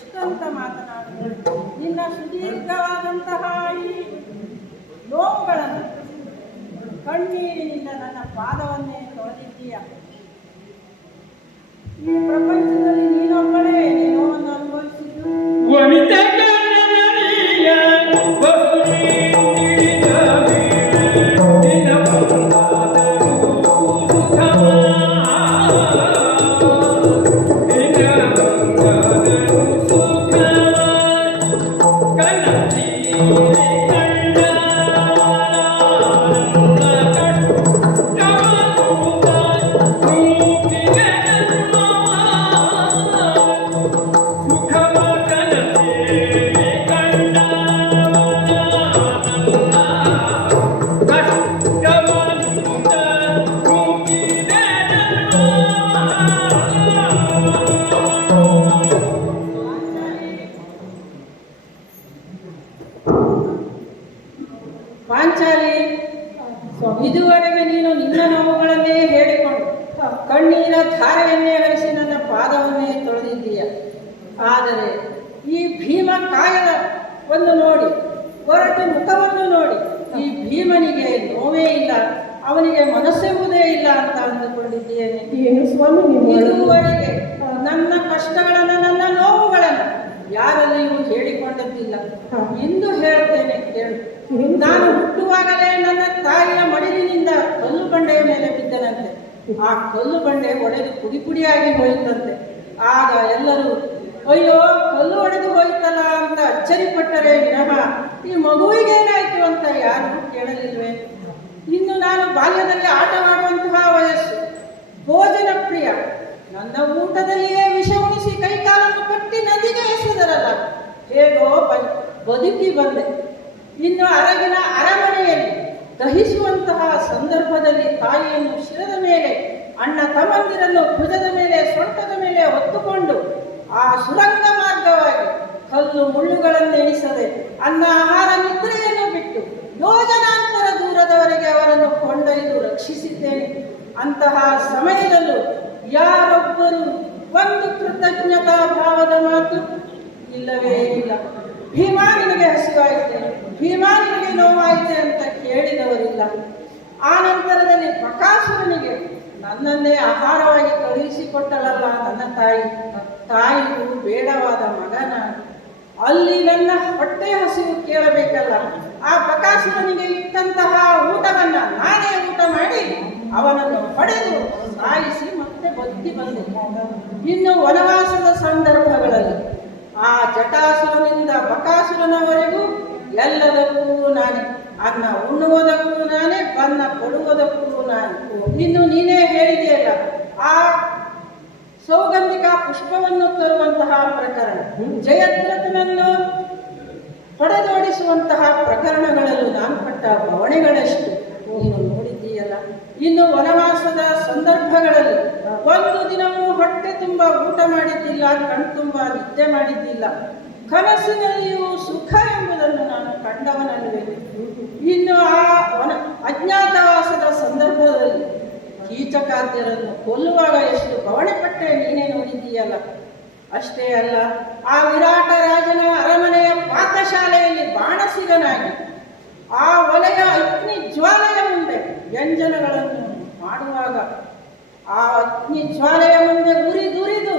ಎಷ್ಟಂತ ಮಾತನಾಡುವುದು. ನಿನ್ನ ಸುದೀರ್ಘವಾದಂತಹ ಈ ನೋವುಗಳನ್ನು ಕಣ್ಣೀರಿನಿಂದ ನನ್ನ ಪಾದವನ್ನೇ ತೊಳೆದಿದ್ದೀಯ. ಈ ಪ್ರಪಂಚದಲ್ಲಿ ನೀನೊಬ್ಬಳೇ ಈ ನೋವನ್ನು ಅನುಭವಿಸಿದ್ದು. ಪಾಂಚಾಲಿ, ಇದುವರೆಗೆ ನೀನು ನಿನ್ನ ನೋವುಗಳನ್ನೇ ಹೇಳಿಕೊಂಡು ಕಣ್ಣೀರ ಧಾರೆಯನ್ನೇ ಹರಿಸಿ ನನ್ನ ಪಾದವನ್ನೇ ತೊಳೆದಿದ್ದೀಯ. ಆದರೆ ಈ ಭೀಮ ಕಾಯವನ್ನು ನೋಡಿ, ಹೊರಟು ಮುಖವನ್ನು ನೋಡಿ, ಈ ಭೀಮನಿಗೆ ನೋವೇ ಇಲ್ಲ, ಅವನಿಗೆ ಮನಸ್ಸೆಂಬುದೇ ಇಲ್ಲ ಅಂತ ಅಂದುಕೊಂಡಿದ್ದೇನೆ. ಏನು ಸ್ವಾಮಿ, ಇದುವರೆಗೆ ನನ್ನ ಕಷ್ಟಗಳನ್ನು, ನನ್ನ ನೋವುಗಳನ್ನು ಯಾರಲ್ಲಿಯೂ ಹೇಳಿಕೊಂಡದ್ದಿಲ್ಲ. ಇಂದು ಹೇಳ್ತೇನೆ ಕೇಳು. ನಾನು ಹುಟ್ಟುವಾಗಲೇ ನನ್ನ ತಾಯಿಯ ಮಡಿಲಿನಿಂದ ಕಲ್ಲು ಬಂಡೆಯ ಮೇಲೆ ಬಿದ್ದನಂತೆ. ಆ ಕಲ್ಲು ಬಂಡೆ ಒಡೆದು ಪುಡಿ ಪುಡಿಯಾಗಿ ಹೋಯಿತಂತೆ. ಆಗ ಎಲ್ಲರೂ ಅಯ್ಯೋ ಕಲ್ಲು ಒಡೆದು ಹೋಯ್ತಲ್ಲ ಅಂತ ಅಚ್ಚರಿಪಟ್ಟರೆ ವಿನಃ ಈ ಮಗುವಿಗೇನಾಯ್ತು ಅಂತ ಯಾರು ಕೇಳಲಿಲ್ವೇ? ಇನ್ನು ನಾನು ಬಾಲ್ಯದಲ್ಲಿ ಆಟವಾಡುವಂತಹ ವಯಸ್ಸು, ಭೋಜನ ಪ್ರಿಯ, ನನ್ನ ಊಟದಲ್ಲಿಯೇ ವಿಷ ಉಣಿಸಿ ಕೈಕಾಲನ್ನು ಕಟ್ಟಿ ನದಿಗೆ ಎಸೆದರಲ್ಲ, ಹೇಗೋ ಬದುಕಿ ಬಂದೆ. ಇನ್ನು ಅರಗಿನ ಅರಮನೆಯಲ್ಲಿ ದಹಿಸುವಂತಹ ಸಂದರ್ಭದಲ್ಲಿ ತಾಯಿಯನ್ನು ಶಿರದ ಮೇಲೆ, ಅಣ್ಣ ತಮ್ಮಂದಿರನ್ನು ಭುಜದ ಮೇಲೆ, ಸೊಂಟದ ಮೇಲೆ ಹೊತ್ತುಕೊಂಡು ಆ ಸುರಂಗ ಮಾರ್ಗವಾಗಿ ಕಲ್ಲು ಮುಳ್ಳುಗಳನ್ನು ಎಣಿಸದೆ ಅನ್ನ ಆಹಾರ ನಿದ್ರೆಯನ್ನು ಬಿಟ್ಟು ಯೋಜನಾಂತರ ದೂರದವರೆಗೆ ಅವರನ್ನು ಕೊಂಡೊಯ್ದು ರಕ್ಷಿಸಿದ್ದೇನೆ. ಅಂತಹ ಸಮಯದಲ್ಲೂ ಯಾರೊಬ್ಬರು ಒಂದು ಕೃತಜ್ಞತಾ ಭಾವದ ಮಾತು ಇಲ್ಲವೇ ಇಲ್ಲ. ಭೀಮಾ ನಿನಗೆ ಹಸಿವಾಯಿತೆ, ಭೀಮಾ ನಿನಗೆ ನೋವಾಯಿತೆ ಅಂತ ಕೇಳಿದವರಿಲ್ಲ. ಆ ನಂತರದಲ್ಲಿ ಬಕಾಸುರನಿಗೆ ನನ್ನನ್ನೇ ಆಹಾರವಾಗಿ ಕಳುಹಿಸಿಕೊಟ್ಟಳಲ್ಲ ನನ್ನ ತಾಯಿ. ತಾಯಿಗೂ ಬೇಡವಾದ ಮಗ ನಾನು. ಅಲ್ಲಿ ನನ್ನ ಹೊಟ್ಟೆ ಹಸಿವು ಕೇಳಬೇಕಲ್ಲ. ಆ ಬಕಾಸುರನಿಗೆ ಇಟ್ಟಂತಹ ಊಟವನ್ನ ನಾನೇ ಊಟ ಮಾಡಿ ಅವನನ್ನು ಹೊಡೆದು ಸಾಯಿಸಿ ಮತ್ತೆ ಬದುಕಿ ಬಂದೆ. ಇನ್ನು ವನವಾಸದ ಸಂದರ್ಭಗಳಲ್ಲಿ ಆ ಜಟಾಸುರನಿಂದ ಬಕಾಸುರನವರೆಗೂ ಎಲ್ಲದಕ್ಕೂ ನಾನೇ. ಅನ್ನ ಉಣ್ಣುವುದಕ್ಕೂ ನಾನೇ, ಬನ್ನ ಕೊಡುವುದಕ್ಕೂ ನಾನೇ. ಇನ್ನು ನೀನೇ ಹೇಳಿದೆಯಲ್ಲ, ಆ ಸೌಗಂಧಿಕ ಪುಷ್ಪವನ್ನು ತರುವಂತಹ ಪ್ರಕರಣ, ಜಯದ್ರಥನನ್ನು ಹೊಡೆದೋಡಿಸುವಂತಹ ಪ್ರಕರಣಗಳಲ್ಲೂ ನಾನು ಪಟ್ಟ ಬವಣೆಗಳಷ್ಟು ನೀನು ನೋಡಿದ್ದೀಯಲ್ಲ. ಇನ್ನು ವನವಾಸದ ಸಂದರ್ಭಗಳಲ್ಲಿ ಒಂದು ದಿನವೂ ಹೊಟ್ಟೆ ತುಂಬ ಊಟ ಮಾಡಿದ್ದಿಲ್ಲ, ಕಣ್ತುಂಬ ನಿದ್ದೆ ಮಾಡಿದ್ದಿಲ್ಲ. ಕನಸಿನಲ್ಲಿಯೂ ಸುಖ ಎಂಬುದನ್ನು ನಾನು ಕಂಡವನಲ್ವೇ. ಇನ್ನು ಆ ಅಜ್ಞಾತವಾಸದ ಸಂದರ್ಭದಲ್ಲಿ ಕೀಚಕಾದ್ಯರನ್ನು ಕೊಲ್ಲುವಾಗ ಎಷ್ಟು ಬವಣೆ ಪಟ್ಟೆ ನೀನೇ ನೋಡಿದ್ದೀಯಲ್ಲ. ಅಷ್ಟೇ ಅಲ್ಲ, ಆ ವಿರಾಟ ರಾಜನ ಅರಮನೆಯ ಪಾಕಶಾಲೆಯಲ್ಲಿ ಬಾಣಸಿಗನಾಗಿ ಆ ವಲಯ ಅಗ್ನಿ ಜ್ವಾಲೆಯ ಮುಂದೆ ವ್ಯಂಜನಗಳನ್ನು ಮಾಡುವಾಗ ಆ ಅಗ್ನಿ ಜ್ವಾಲೆಯ ಮುಂದೆ ಉರಿದುರಿದು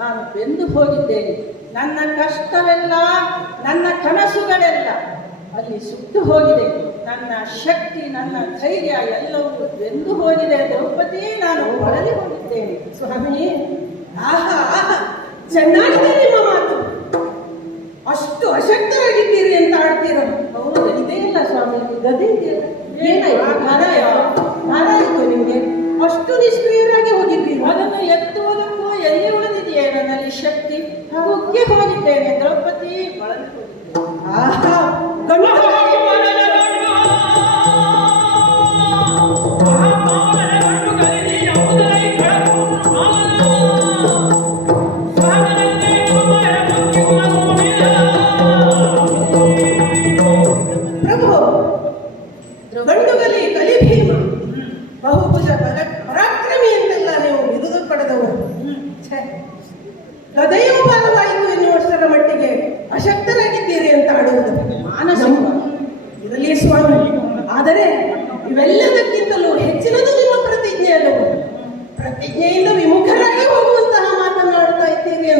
ನಾನು ಬೆಂದು ಹೋಗಿದ್ದೇನೆ. ನನ್ನ ಕಷ್ಟವೆಲ್ಲ, ನನ್ನ ಕನಸುಗಳೆಲ್ಲ ಅಲ್ಲಿ ಸುಟ್ಟು ಹೋಗಿದೆ. ನನ್ನ ಶಕ್ತಿ, ನನ್ನ ಧೈರ್ಯ ಎಲ್ಲವೂ ಬೆಂದು ಹೋಗಿದೆ. ದ್ರೌಪದಿ, ನಾನು ಬಳಲಿ ಹೋಗಿದ್ದೇನೆ. ಸ್ವಾಮಿ, ಆಹಾ ಆಹಾ, ಚೆನ್ನಾಗಿದೆ ನಿಮ್ಮ ಮಾತು. ಅಷ್ಟು ಅಶಕ್ತರಾಗಿದ್ದೀರಿ ಅಂತ ಆಡ್ತೀರ. ಹೌದು, ಇದೇ ಇಲ್ಲ ಸ್ವಾಮಿ, ಗದೆ ಇದೆಯಲ್ಲ, ಏನಾಯ್ತು? ಮಾರಾಯಿತು ನಿಮಗೆ? ಅಷ್ಟು ನಿಷ್ಕ್ರಿಯರಾಗಿ ಹೋಗಿದ್ದೀರಿ. ಅದನ್ನು ಎತ್ತುವುದಕ್ಕೂ ಎಲ್ಲಿ ಉಳಿದಿದೆಯೇ ನನ್ನಲ್ಲಿ ಶಕ್ತಿ? ಕುಗ್ಗಿ ಹೋಗಿದ್ದೇನೆ ದ್ರೌಪದಿ, ಬಳಲಿ ಹೋಗಿದ್ದೇನೆ. ಆಹಾ, ಪ್ರಭು, ಗಂಡುಗಲಿ ಕಲಿಭೀಮ ಬಹುಭುಜ ಪರಾಕ್ರಮಿ ಎಂತೆಲ್ಲ ನೀವು ಬಿರುದು ಪಡೆದವರು. ಗದೆಯೂ ಬಲವಾಯಿತು ಎನ್ನುವಷ್ಟರ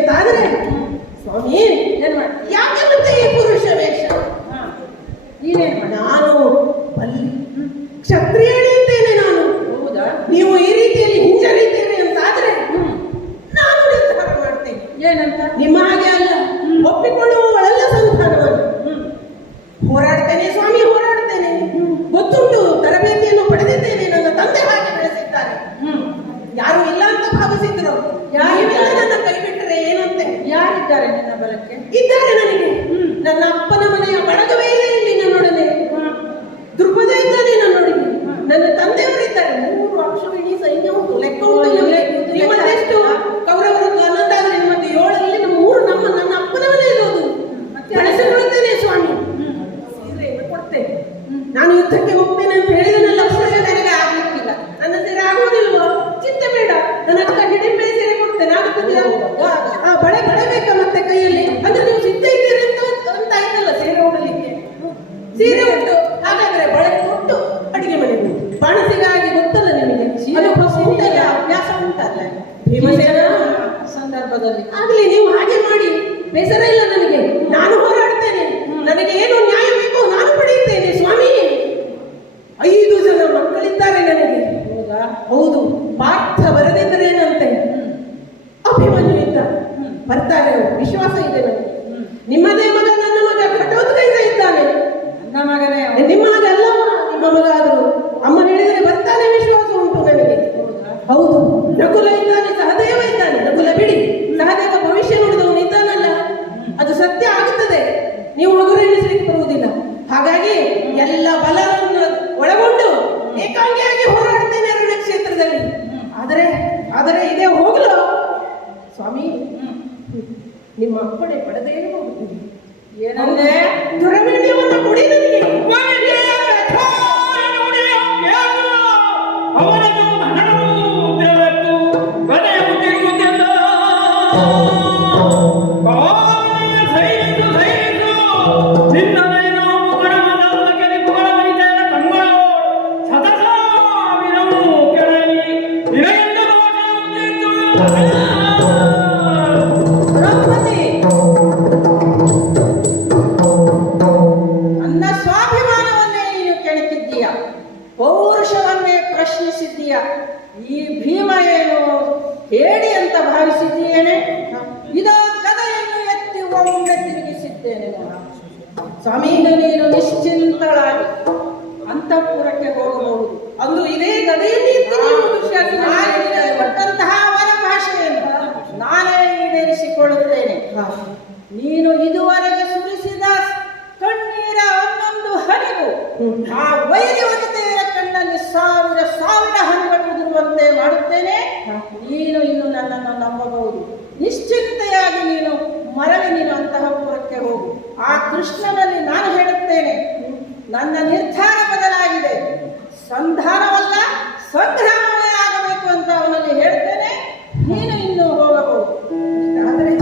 ಅಂತಾದ್ರೆ ಸ್ವಾಮಿ ಏನ್ ಮಾಡ್ತೀಯ? ಯಾಕೆ ಮತ್ತೆ ಈ ಪುರುಷ ವೇಷ? ಹಾ. ನೀನೇನ್ ಮಾಡ? ನಾನು ಅಲ್ಲಿ ಕ್ಷತ್ರಿಯಳಿ ಇದ್ದೇನೆ ನಾನು. ಹೌದಾ? ನೀವು ಈ ರೀತಿಯಲ್ಲಿ ಹಿಂಜರಿದ್ದೇನೆ ಅಂತಾದ್ರೆ ನಾನು ನಿರ್ಧಾರ ಮಾಡ್ತೇನೆ. ಏನಂತ? ನಿಮ್ಮ ಹಾಗೆ ಅಲ್ಲ, ಒಪ್ಪಿಕೊಳ್ಳುವವಳೆಲ್ಲ ಸಂತಾನವನ್ನು ಹೋರಾಡ್ತೇನೆ ಸ್ವಾಮಿ, ಹೋರಾಡ್ತೇನೆ. ಗೊತ್ತುಂಟು, ತರಬೇತಿಯನ್ನು ಪಡೆದಿದ್ದೇನೆ. ನನ್ನ ತಂದೆ ಹಾಗೆ ಬೆಳೆಸಿದ್ದಾರೆ. ಯಾರು ಇಲ್ಲ ಅಂತ ಭಾವಿಸಿದ್ರು. ಯಾರಿಲ್ಲ ನನ್ನ ಕೈ ಬಿಟ್ಟರೆ ಏನಂತೆ? ಯಾರಿದ್ದಾರೆ ನಿನ್ನ ಬಲಕ್ಕೆ? ಇದ್ದಾರೆ ನನಗೆ. ನನ್ನ ಅಪ್ಪನ ಮನೆಯ ಬಳಗವೇ ಇದೆ ಇಲ್ಲಿ ನನ್ನೊಡನೆ. ದೃಪದ ಇದ್ದಾನೆ ನನ್ನೊಡನೆ. ನನ್ನ ತಂದೆಯವರಿದ್ದಾರೆ. 3 ಅಕ್ಷವಿಣಿ ಸೈನ್ಯ ಉಂಟು, ಲೆಕ್ಕ ಉಂಟು ನಮಗೆ. ನಿಮ್ಮದೆಷ್ಟು? ಕೌರವರದ್ದು 11 ಆದ್ರೆ ನಿಮ್ಮದು 7. ಅಲ್ಲಿ ನಮ್ಮ 3 ನನ್ನ ಅಪ್ಪನ ಮನೆ ಇರೋದು. ಬಳಸಿಕೊಳ್ಳುತ್ತೇನೆ ಸ್ವಾಮಿ. ಸೀರೆಯನ್ನು ಕೊಡ್ತೇನೆ. ನಾನು ಯುದ್ಧಕ್ಕೆ ಹೋಗ್ತೇನೆ ಅಂತ ಹೇಳಿದನಲ್ಲ, ಅಷ್ಟೇ ನನಗೆ ಆಗ್ಲಿಕ್ಕಿಲ್ಲ. ನನ್ನ ಸೀರೆ ಆಗುವುದಿಲ್ವ? ಚಿಂತೆ ಬೇಡ, ನನ್ನ ಅಕ್ಕ ಹಿಡಿಂಬೆ ಸೀರೆ ಕೊಡ್ತೇನೆ. ಆಗುತ್ತದೆಯಾ? ಆ ಬಳೆ ಬಳೆಬೇಕಾ ಮತ್ತೆ ಕೈಯಲ್ಲಿ? ಅಂದ್ರೆ ನೀವು ಸಿದ್ಧ ಇದ್ದೀರಿ ಅಂತ ಆಯ್ತಲ್ಲ ಸೀರೆ ಉಡಲಿಕ್ಕೆ. ಸೀರೆ ಉಂಟು, ಹಾಗಾದ್ರೆ ಬಳೆ ಕೊಟ್ಟು ಅಡಿಗೆ ಮನೆ ಬಾಣಸಿಗಾಗಿ ಗೊತ್ತಲ್ಲ ನಿಮಗೆ. ಅದು ಉಂಟಲ್ಲ, ಅಭ್ಯಾಸ ಉಂಟಲ್ಲ ಭೀಮಸೇನ ಸಂದರ್ಭದಲ್ಲಿ. ಆಗ್ಲಿ, ನೀವು ಹಾಗೆ ಮಾಡಿ, ಬೇಸರ ಇಲ್ಲ ನನಗೆ. ನಾನು ಹೋರಾಡ್ತೇನೆ. ನನಗೆ ಏನು ನ್ಯಾಯ ಬೇಕೋ ನಾನು ಪಡೆಯುತ್ತೇನೆ ಸ್ವಾಮಿ. 5 ಜನ ಮಕ್ಕಳಿದ್ದಾರೆ ನನಗೆ. ಹೌದಾ? ಹೌದು. ಪಾರ್ಥ ಬರದಿದ್ದರೇನಂತೆ, ಅಭಿಮನ್ಯು ಇದ್ದ. ಬರ್ತಾರೆ, ವಿಶ್ವಾಸ ಇದೆ ನನಗೆ. ನಿಮ್ಮದೇ ಮಗ, ನನ್ನ ಮಗ ಘಟೋತ್ಕಚ ಇದ್ದಾನೆ. ನನ್ನ ಮಗನೇ. ನಿಮ್ಮ ಮಗ ಅಲ್ಲವ, ನಿಮ್ಮ ಮಗ ಆದರೂ ಅಮ್ಮ ಹೇಳಿದರೆ ಬರ್ತಾನೆ, ವಿಶ್ವಾಸ ಉಂಟು ನನಗೆ. ಹೌದು. ನಕುಲ ಇದ್ದಾನೆ, ಸಹದೇವ ಇದ್ದಾನೆ. ನಕುಲ ಬಿಡಿ, ಸಹದೇವ ಭವಿಷ್ಯ ನುಡಿದವನು ಇದ್ದಾನಲ್ಲ, ಅದು ಸತ್ಯ ಆಗುತ್ತದೆ. ನೀವು ಹಗುರ ಎಣಿಸಲಿಕ್ಕೆ ಬರುವುದಿಲ್ಲ. ಹಾಗಾಗಿ ಎಲ್ಲ ಬಲವನ್ನು ಒಳಗೊಂಡು ಏಕಾಂಗಿಯಾಗಿ ಹೋರಾಡ್ತೇನೆ ಅರಣ್ಯ ಕ್ಷೇತ್ರದಲ್ಲಿ. ಆದರೆ ಇದೇ ಹೋಗ್ಲು ಸ್ವಾಮಿ, ನಿಮ್ಮ ಅಪ್ಪಣೆ ಪಡೆದೇ ಹೋಗುತ್ತೀನಿ. ಏನಂದ್ರೆ? ದುರವೀಣ್ಯವನ್ನು ಕೊಡಿ ನನಗೆ. ದ್ರೌಪದಿ, ನನ್ನ ಸ್ವಾಭಿಮಾನವನ್ನೇ ನೀನು ಕೆಣಕಿದ್ದೀಯ, ಪೌರುಷವನ್ನೇ ಪ್ರಶ್ನಿಸಿದ್ದೀಯ. ಈ ಭೀಮ ಏನು ಹೇಳಿ ಅಂತ ಭಾವಿಸಿದ್ದೀಯೇನೆ? ಇದೋ ಗದೆಯನ್ನು ಎತ್ತಿ ಒಮ್ಮೆ ತಿರುಗಿಸಿದ್ದೇನೆ. ಸ್ವಾಮಿ, ನೀನು ನಿಶ್ಚಿಂತಳಾಗಿ ಅಂತಃಪುರಕ್ಕೆ ಹೋಗಬಹುದು. ಅಂದು ಇದೇ ಗದೆಯಲ್ಲಿ ಎತ್ತಿ ನೀವು ದುಶ್ಯಾಸನ ಕೊಟ್ಟಂತಹ ಅವರ ಭಾಷೆಯನ್ನು ನಾನೇ ಈಡೇರಿಸಿಕೊಳ್ಳುತ್ತೇನೆ. ನೀನು ಇದುವರೆಗೆ ಸುರಿಸಿದ ಕಣ್ಣೀರ ಒಂದೊಂದು ಹನಿವು ಆ ವೈರಿ ವನಿತೆಯರ ಕಣ್ಣಲ್ಲಿ 1000 ಹನಿಗಳು ಉದುರುವಂತೆ ಮಾಡುತ್ತೇನೆ. ನೀನು ಇನ್ನು ನನ್ನನ್ನು ನಂಬಬಹುದು. ನಿಶ್ಚಿಂತೆಯಾಗಿ ನೀನು ಮರಳಿ ನೀನು ಅಂತಃಪುರಕ್ಕೆ ಹೋಗು. ಆ ಕೃಷ್ಣನಲ್ಲಿ ನಾನು ಹೇಳುತ್ತೇನೆ, ನನ್ನ ನಿರ್ಧಾರ ಬದಲಾಗಿದೆ. ಸಂಧಾನವಲ್ಲ, ಸಂಗ್ರಾಮವೇ ಆಗಬೇಕು ಅಂತ ಅವನಲ್ಲಿ ಹೇಳ್ತೇನೆ. ನೀನು ಇನ್ನು ಹೋಗಬಹುದು. ಆದರೆ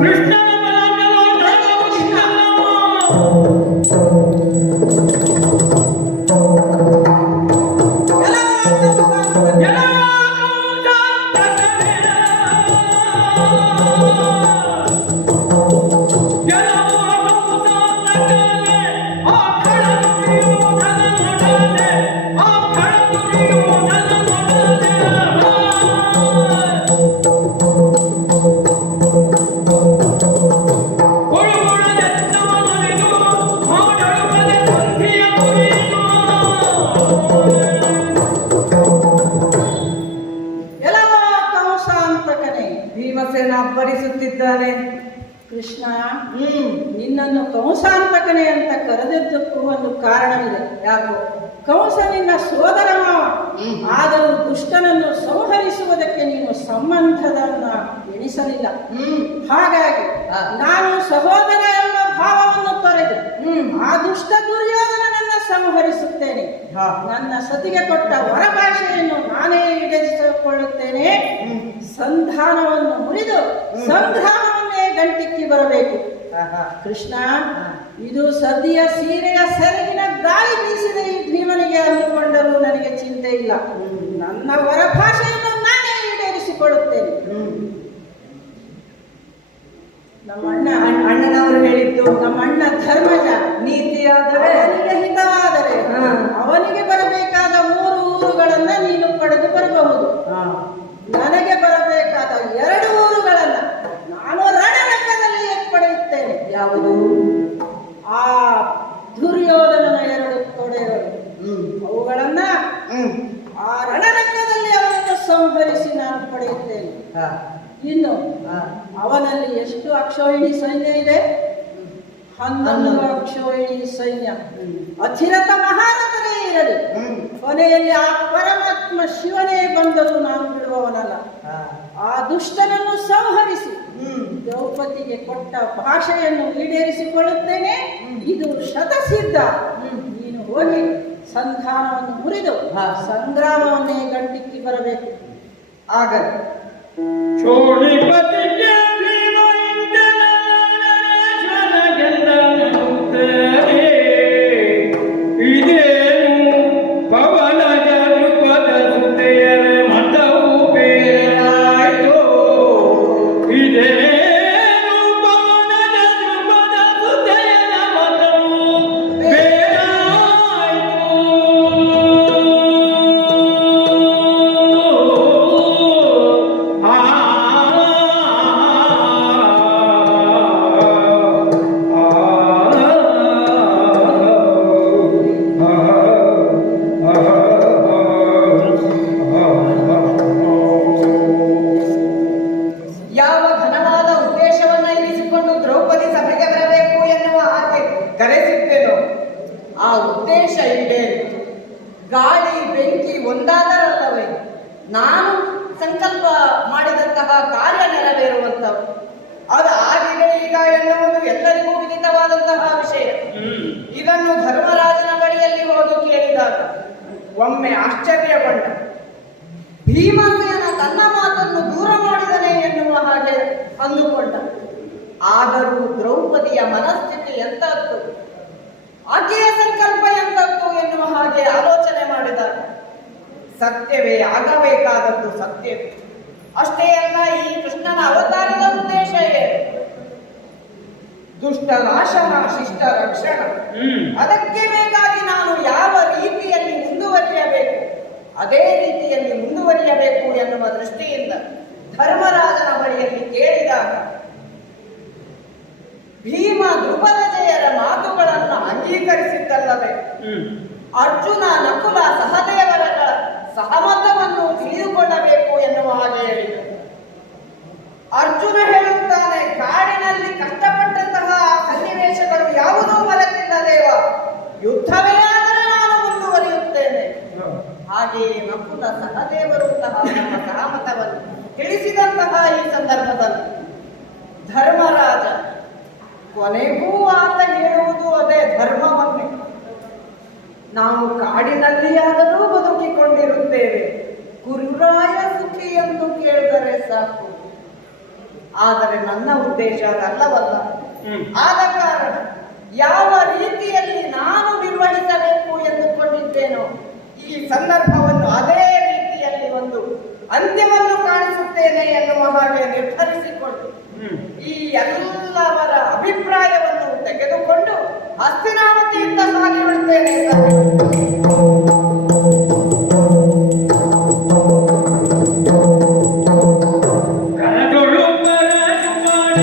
ಭೀಮಸೇನ ಅಬ್ಬರಿಸುತ್ತಿದ್ದಾನೆ. ಕೃಷ್ಣ, ನಿನ್ನನ್ನು ಕಂಸಾಂತಕನೇ ಅಂತ ಕರೆದಿದ್ದಕ್ಕೂ ಒಂದು ಕಾರಣವಿದೆ. ಯಾಕೋ? ಕಂಸ ನಿನ್ನ ಸೋದರ ಮಾವ. ಆದರೂ ದುಷ್ಟನನ್ನು ಸಂಹರಿಸುವುದಕ್ಕೆ ನೀನು ಸಂಬಂಧದನ್ನ ಎಣಿಸಲಿಲ್ಲ. ಹಾಗಾಗಿ ನಾನು ಸಹೋದರ ಎಂಬ ಭಾವವನ್ನು ತೊರೆದು ಆ ದುಷ್ಟ ದುರ್ಯೋಧನನನ್ನ ಸಂಹರಿಸುತ್ತೇನೆ. ನನ್ನ ಸತಿಗೆ ಕೊಟ್ಟ ವರಭಾಷೆಯನ್ನು ನಾನೇ ಈಡೇರಿಸಿಕೊಳ್ಳುತ್ತೇನೆ. ಸಂಧಾನವನ್ನು ಮುರಿದು ಸಂಗ್ರಾಮವನ್ನೇ ಗಂಟಿಕ್ಕಿ ಬರಬೇಕು. ಕೃಷ್ಣ, ಇದು ಸದ್ಯ ಸೀರೆಯ ಸೆರಗಿನ ಗಾಳಿ ಬೀಸಿದ ಈ ಭೀಮನಿಗೆ ಅಂದುಕೊಂಡರೂ ನನಗೆ ಚಿಂತೆ ಇಲ್ಲ. ನನ್ನ ವರಭಾಷೆಯನ್ನು ನಾನೇ ಈಡೇರಿಸಿಕೊಳ್ಳುತ್ತೇನೆ. ನಮ್ಮ ಅಣ್ಣ ಅಣ್ಣನವರು ಹೇಳಿದ್ದು ನಮ್ಮ ಅಣ್ಣ ಧರ್ಮಜ ನೀತಿಯಾದರೆ ಅವನಿಗೆ ಹಿತವಾದರೆ ಹಾ. ಅವನಿಗೆ ಬರಬೇಕಾದ 3 ಊರುಗಳನ್ನ ನೀನು ಪಡೆದು ಬರಬಹುದು. ಹಾ. ನನಗೆ ಬರಬೇಕಾದ 2 ಊರುಗಳನ್ನ ನಾನು ರಣರಂಗದಲ್ಲಿಯೇ ಪಡೆಯುತ್ತೇನೆ. ಯಾವುದು? ಆ ದುರ್ಯೋಧನನ 2 ತೊಡೆಗಳು ಅವುಗಳನ್ನ ಆ ರಣರಂಗದಲ್ಲಿ ಅವನನ್ನು ಸಂಹರಿಸಿ ನಾನು ಪಡೆಯುತ್ತೇನೆ. ಹಾ. ಇನ್ನು ಹಾ. ಅವನಲ್ಲಿ ಎಷ್ಟು ಅಕ್ಷೋಹಿಣಿ ಸೈನ್ಯ ಇದೆ? 11 ಅಕ್ಷೋಹಿಣಿ ಸೈನ್ಯ. ಅಚಿರತ ಮಹಾರಥನೇ ಇರಲಿ, ಕೊನೆಯಲ್ಲಿ ಆ ಪರಮಾತ್ಮ ಶಿವನೇ ಬಂದರೂ ನಾನು ಬಿಡುವವನಲ್ಲ. ಹಾ. ಆ ದುಷ್ಟನನ್ನು ಸಂಹರಿಸಿ ದ್ರೌಪದಿಗೆ ಕೊಟ್ಟ ಭಾಷೆಯನ್ನು ಈಡೇರಿಸಿಕೊಳ್ಳುತ್ತೇನೆ. ಇದು ಶತಸಿದ್ಧ. ನೀನು ಹೋಗಿ ಸಂಧಾನವನ್ನು ಮುರಿದು ಹಾ. ಸಂಗ್ರಾಮವನ್ನೇ ಗಂಟಿಕ್ಕಿ ಬರಬೇಕು. ಆಗಲಿ. ಚೋಳಿಪತಿಗೆ ಇದೇನು ಪವನ ಜರುಪದ ಸುತೆಯರ ಮತವು ಬೇರಾಯಿತು. ಇದೇನು ಪವನ ಜರುಪದ ಸುತೆಯರ ಮತವು ಯಾವ ಘನವಾದ ಉದ್ದೇಶವನ್ನ ಇರಿಸಿಕೊಂಡು ದ್ರೌಪದಿ ಸಭೆಗೆ ಬರಬೇಕು ಎನ್ನುವ ಹಾಗೆ ಕರೆಸಿದ್ದೇನೋ ಆ ಉದ್ದೇಶ ಈಡೇರಿತು. ಗಾಳಿ ಬೆಂಕಿ ಒಂದಾದರಲ್ಲವೇ ನಾನು ಸಂಕಲ್ಪ ಮಾಡಿದಂತಹ ಕಾರ್ಯ ನೆರವೇರುವಂಥವು. ಅದು ಆಗಿದೆ ಈಗ ಎನ್ನುವುದು ಎಲ್ಲರಿಗೂ ವಿದಿತವಾದಂತಹ ವಿಷಯ. ಇದನ್ನು ಧರ್ಮರಾಜನ ಬಳಿಯಲ್ಲಿ ಹೋಗಿ ಕೇಳಿದಾಗ ಒಮ್ಮೆ ಆಶ್ಚರ್ಯಗೊಂಡ. ಭೀಮಸೇನ ತನ್ನ ಮಾತನ್ನು ದೂರ ಮಾಡಿದನೆ ಎನ್ನುವ ಹಾಗೆ ಅಂದುಕೊಂಡ. ಆದರೂ ದ್ರೌಪದಿಯ ಮನಸ್ಥಿತಿ ಎಂತದ್ದು, ಆಕೆಯ ಸಂಕಲ್ಪ ಎಂತದ್ದು ಎನ್ನುವ ಹಾಗೆ ಆಲೋಚನೆ ಮಾಡಿದಾಗ ಸತ್ಯವೇ ಆಗಬೇಕಾದದ್ದು ಸತ್ಯವೇ. ಅಷ್ಟೇ ಅಲ್ಲ, ಈ ಕೃಷ್ಣನ ಅವತಾರದ ಉದ್ದೇಶ ಏನು? ದುಷ್ಟ ನಾಶನ, ಶಿಷ್ಟ ರಕ್ಷಣ. ಅದಕ್ಕೆ ಬೇಕಾಗಿ ನಾನು ಯಾವ ರೀತಿಯಲ್ಲಿ ಮುಂದುವರಿಯಬೇಕು ಅದೇ ರೀತಿಯಲ್ಲಿ ಮುಂದುವರಿಯಬೇಕು ಎನ್ನುವ ದೃಷ್ಟಿಯಿಂದ ಧರ್ಮರಾಜನ ಬಳಿಯಲ್ಲಿ ಕೇಳಿದಾಗ ಭೀಮ ದ್ರುಪದಜಯರ ಮಾತುಗಳನ್ನು ಅಂಗೀಕರಿಸಿದ್ದಲ್ಲದೆ ಅರ್ಜುನ, ನಕುಲ, ಸಹದೇವರ ಸಹಮತವನ್ನು ತಿಳಿದುಕೊಳ್ಳಬೇಕು ಎನ್ನುವ ಹಾಗೆ ಹೇಳಿದರು. ಅರ್ಜುನ ಹೇಳುತ್ತಾನೆ, ಕಾಡಿನಲ್ಲಿ ಕಷ್ಟಪಟ್ಟಂತಹ ಸನ್ನಿವೇಶಗಳು ಯಾವುದೂ ಮರೆತಿಲ್ಲ ದೇವ, ಯುದ್ಧವೇ ಆದರೆ ನಾನು ಮುಂದುವರಿಯುತ್ತೇನೆ. ಹಾಗೆಯೇ ನಕುಲ, ಸಹದೇವರು ಸಹ ನಮ್ಮ ಸಹಮತವನ್ನು ತಿಳಿಸಿದಂತಹ ಈ ಸಂದರ್ಭದಲ್ಲಿ ಧರ್ಮರಾಜ ಕೊನೆಗೂ ಆತ ಹೇಳುವುದು ಅದೇ ಧರ್ಮವನ್ನೇ. ನಾವು ಕಾಡಿನಲ್ಲಿಯಾದರೂ ಬದುಕಿಕೊಂಡಿರುತ್ತೇವೆ, ಕುರುರಾಯ ಸುಖಿ ಎಂದು ಕೇಳಿದರೆ ಸಾಕು. ಆದರೆ ನನ್ನ ಉದ್ದೇಶ ಅದಲ್ಲವಲ್ಲ. ಆದ ಕಾರಣ ಯಾವ ರೀತಿಯಲ್ಲಿ ನಾನು ನಿರ್ವಹಿಸಬೇಕು ಎಂದುಕೊಂಡಿದ್ದೇನೋ ಈ ಸಂದರ್ಭವನ್ನು ಅದೇ ರೀತಿಯಲ್ಲಿ ಒಂದು ಅಂತ್ಯವನ್ನು ಕಾಣಿಸುತ್ತೇನೆ ಎನ್ನುವ ಹಾಗೆ ನಿರ್ಧರಿಸಿಕೊಂಡು ಈ ಎಲ್ಲವರ ಅಭಿಪ್ರಾಯವನ್ನು ತೆಗೆದುಕೊಂಡು ಹಸ್ತಿನಾವತಿಯಿಂದ ಸಾಗಿಬಿಡುತ್ತೇನೆ. ಕರದೊಳು ಪರಶುಮಾನ